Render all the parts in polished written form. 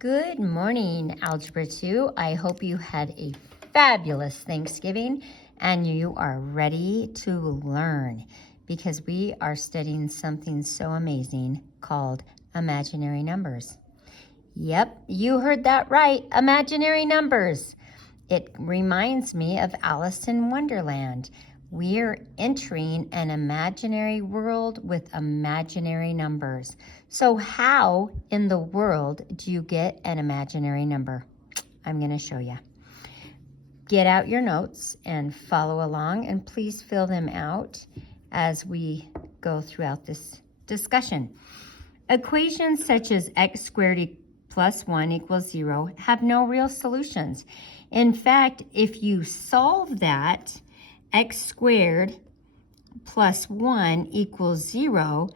Good morning, Algebra 2. I hope you had a fabulous Thanksgiving and you are ready to learn because we are studying something so amazing called imaginary numbers. Yep, you heard that right, imaginary numbers. It reminds me of Alice in Wonderland. We're entering an imaginary world with imaginary numbers. So how in the world do you get an imaginary number? I'm going to show you. Get out your notes and follow along, and please fill them out as we go throughout this discussion. Equations such as x squared plus 1 equals 0 have no real solutions. In fact, if you solve that, x squared plus 1 equals 0,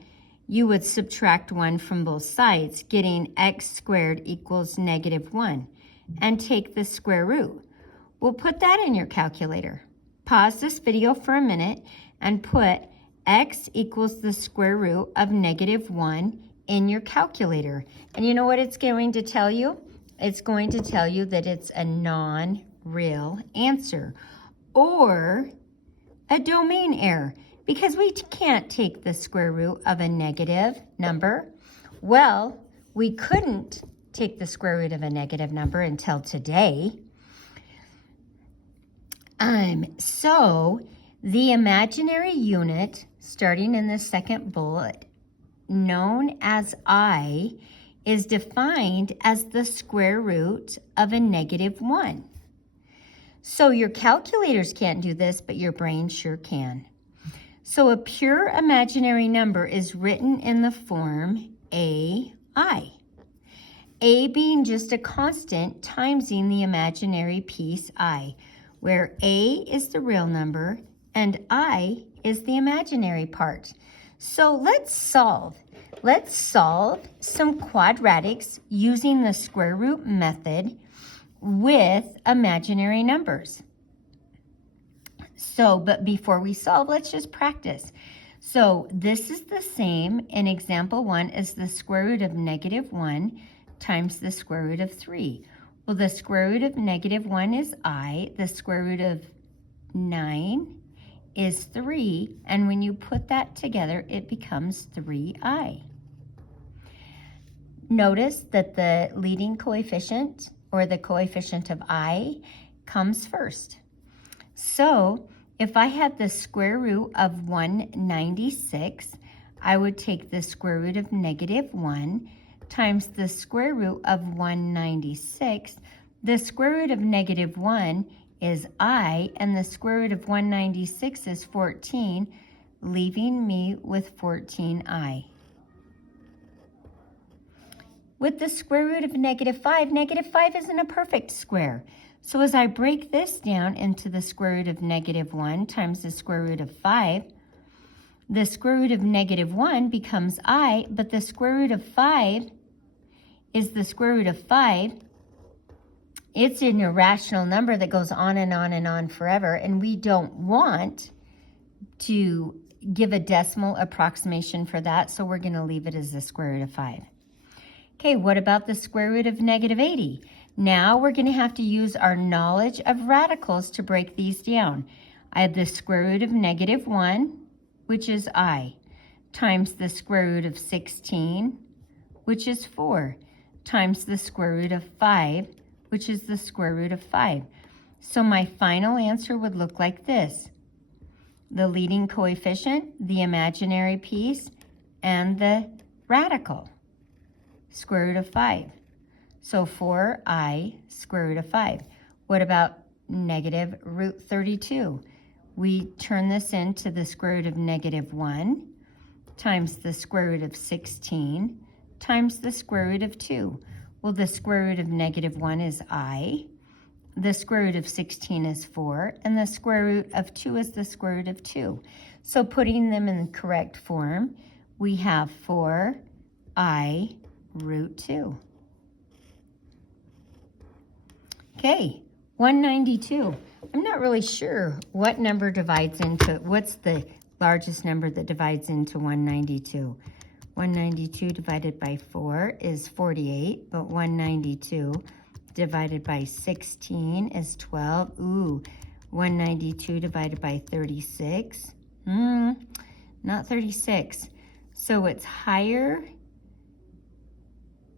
you would subtract 1 from both sides, getting x squared equals -1, and take the square root. We'll put that in your calculator. Pause this video for a minute and put x equals the square root of -1 in your calculator. And you know what it's going to tell you? It's going to tell you that it's a non-real answer or a domain error because we can't take the square root of a negative number. Well, we couldn't take the square root of a negative number until today. So the imaginary unit, starting in the second bullet, known as I, is defined as the square root of a -1. So your calculators can't do this, but your brain sure can. So a pure imaginary number is written in the form AI. A being just a constant timesing the imaginary piece I, where A is the real number and I is the imaginary part. So let's solve. Let's solve some quadratics using the square root method with imaginary numbers. But before we solve, let's just practice. So this is the same in example 1 as the square root of -1 times the square root of 3. Well, the square root of -1 is I, the square root of 9 is 3, and when you put that together, it becomes 3i. Notice that the leading coefficient, or the coefficient of I, comes first. So if I had the square root of 196, I would take the square root of -1 times the square root of 196. The square root of -1 is I, and the square root of 196 is 14, leaving me with 14i. With the square root of -5 isn't a perfect square. So as I break this down into the square root of -1 times the square root of 5, the square root of -1 becomes I, but the square root of 5 is the square root of 5. It's an irrational number that goes on and on and on forever, and we don't want to give a decimal approximation for that, so we're going to leave it as the square root of 5. Okay, what about the square root of -80? Now we're going to have to use our knowledge of radicals to break these down. I have the square root of -1, which is I, times the square root of 16, which is 4, times the square root of 5, which is the square root of 5. So my final answer would look like this. The leading coefficient, the imaginary piece, and the radical, square root of 5. So 4i square root of 5. What about -√32? We turn this into the square root of -1 times the square root of 16 times the square root of 2. Well, the square root of -1 is I, the square root of 16 is 4, and the square root of 2 is the square root of 2. So putting them in the correct form, we have 4i root 2. Okay, 192. I'm not really sure what number divides into, what's the largest number that divides into 192? 192 divided by 4 is 48, but 192 divided by 16 is 12. Ooh, 192 divided by 36. Not 36. So it's higher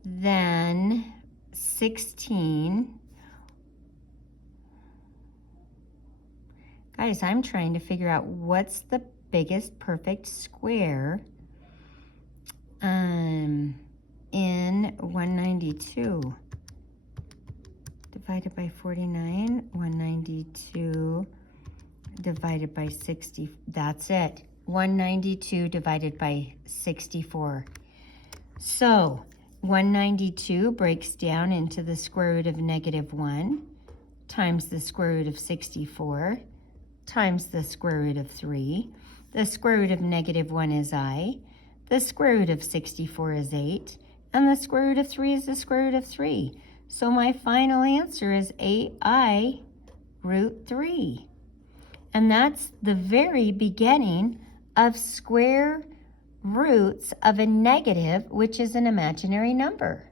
than 16. Guys, I'm trying to figure out what's the biggest perfect square in 192. Divided by 49, 192 divided by 60, that's it. 192 divided by 64. So 192 breaks down into the square root of -1 times the square root of 64 times the square root of 3. The square root of -1 is I. The square root of 64 is 8. And the square root of 3 is the square root of 3. So my final answer is 8i root 3. And that's the very beginning of square roots of a negative, which is an imaginary number.